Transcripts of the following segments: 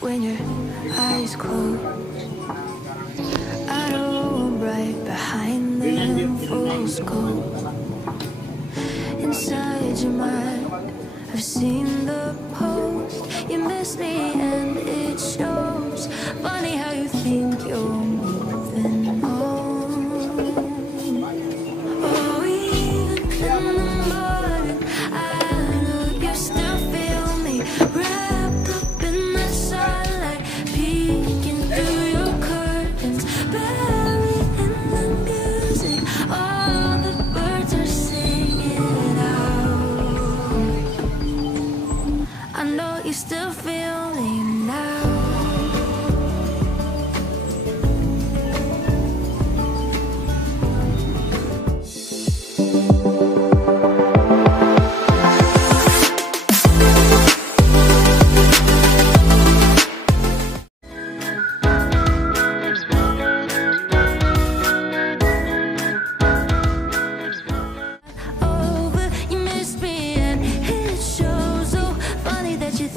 When your eyes close, I know right behind them full scope. Inside your mind, I've seen the post. You miss me and it shows. Funny how you think you're moving on. Oh, even in the morning, I know you still feel me. Wrapped up in the sunlight, peeking through your curtains, buried in the music. All the birds are singing out. I know you still feel me now.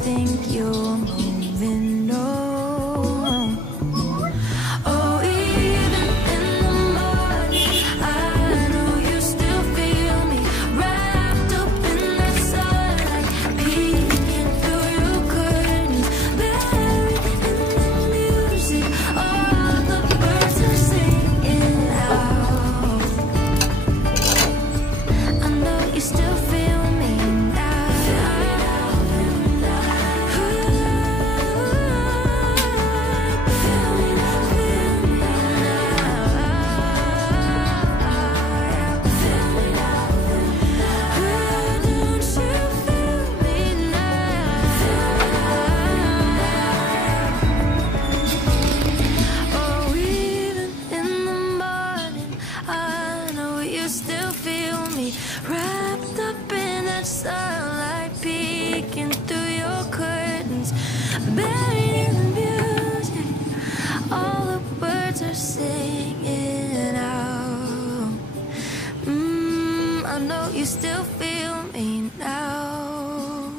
Think you're moving on. Oh, even in the morning, I know you still feel me. Wrapped up in the sunlight, peeking through your curtains, buried in the music. All the birds are singing out. I know you still feel me now. Still feel me, wrapped up in that sunlight, peeking through your curtains, buried in the music. All the birds are singing out. I know you still feel me now.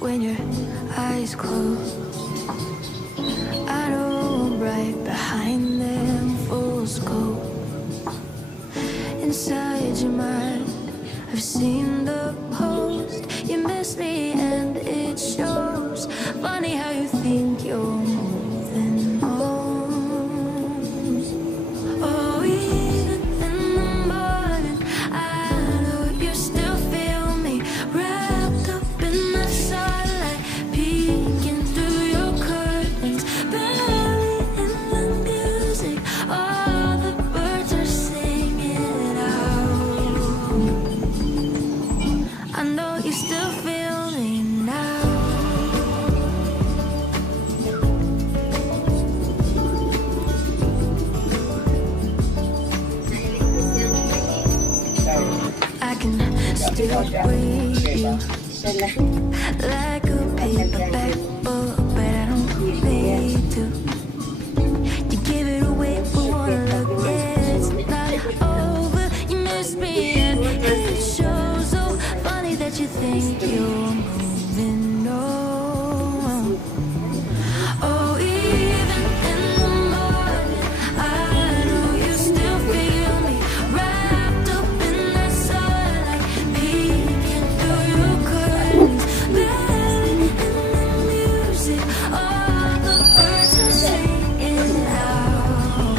When your eyes close, I know right behind them full scope. Inside your mind, I've seen the post. You miss me and it shows. Funny how you think you're moving on. Oh, even in the morning, I know you still feel me. Wrapped up in the sunlight, peeking through your curtains, buried in the music. All the birds are singing out. I know you still feel me now. I can still breathe you like a paperback book, but I don't need to. You give it away for one look, yeah, it's not over. You miss me and it shows. So funny that you think you're moving on. Oh, even in the morning, I know you still feel me. Wrapped up in the sunlight, peeking through your curtains, buried in the music. All the birds are singing out.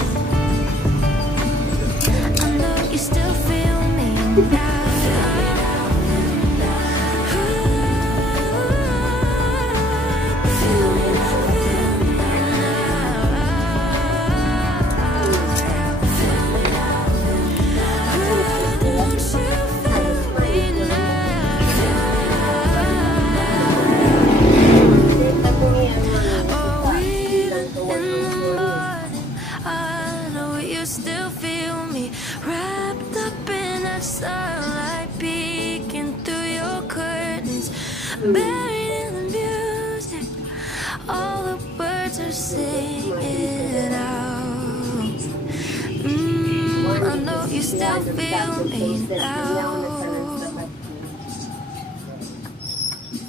I know you still feel me now. Still feel me, wrapped up in that sunlight, peeking through your curtains, buried in the music. All the birds are singing out. I know you still feel me now.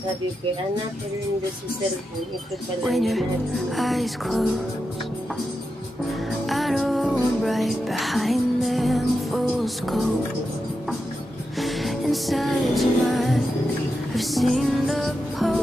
Sabi ko, anak, pero hindi sa cellphone. Ito pala when your yun. eyes close. I know I'm right behind them, full scope. Inside your mind, I've seen the pose.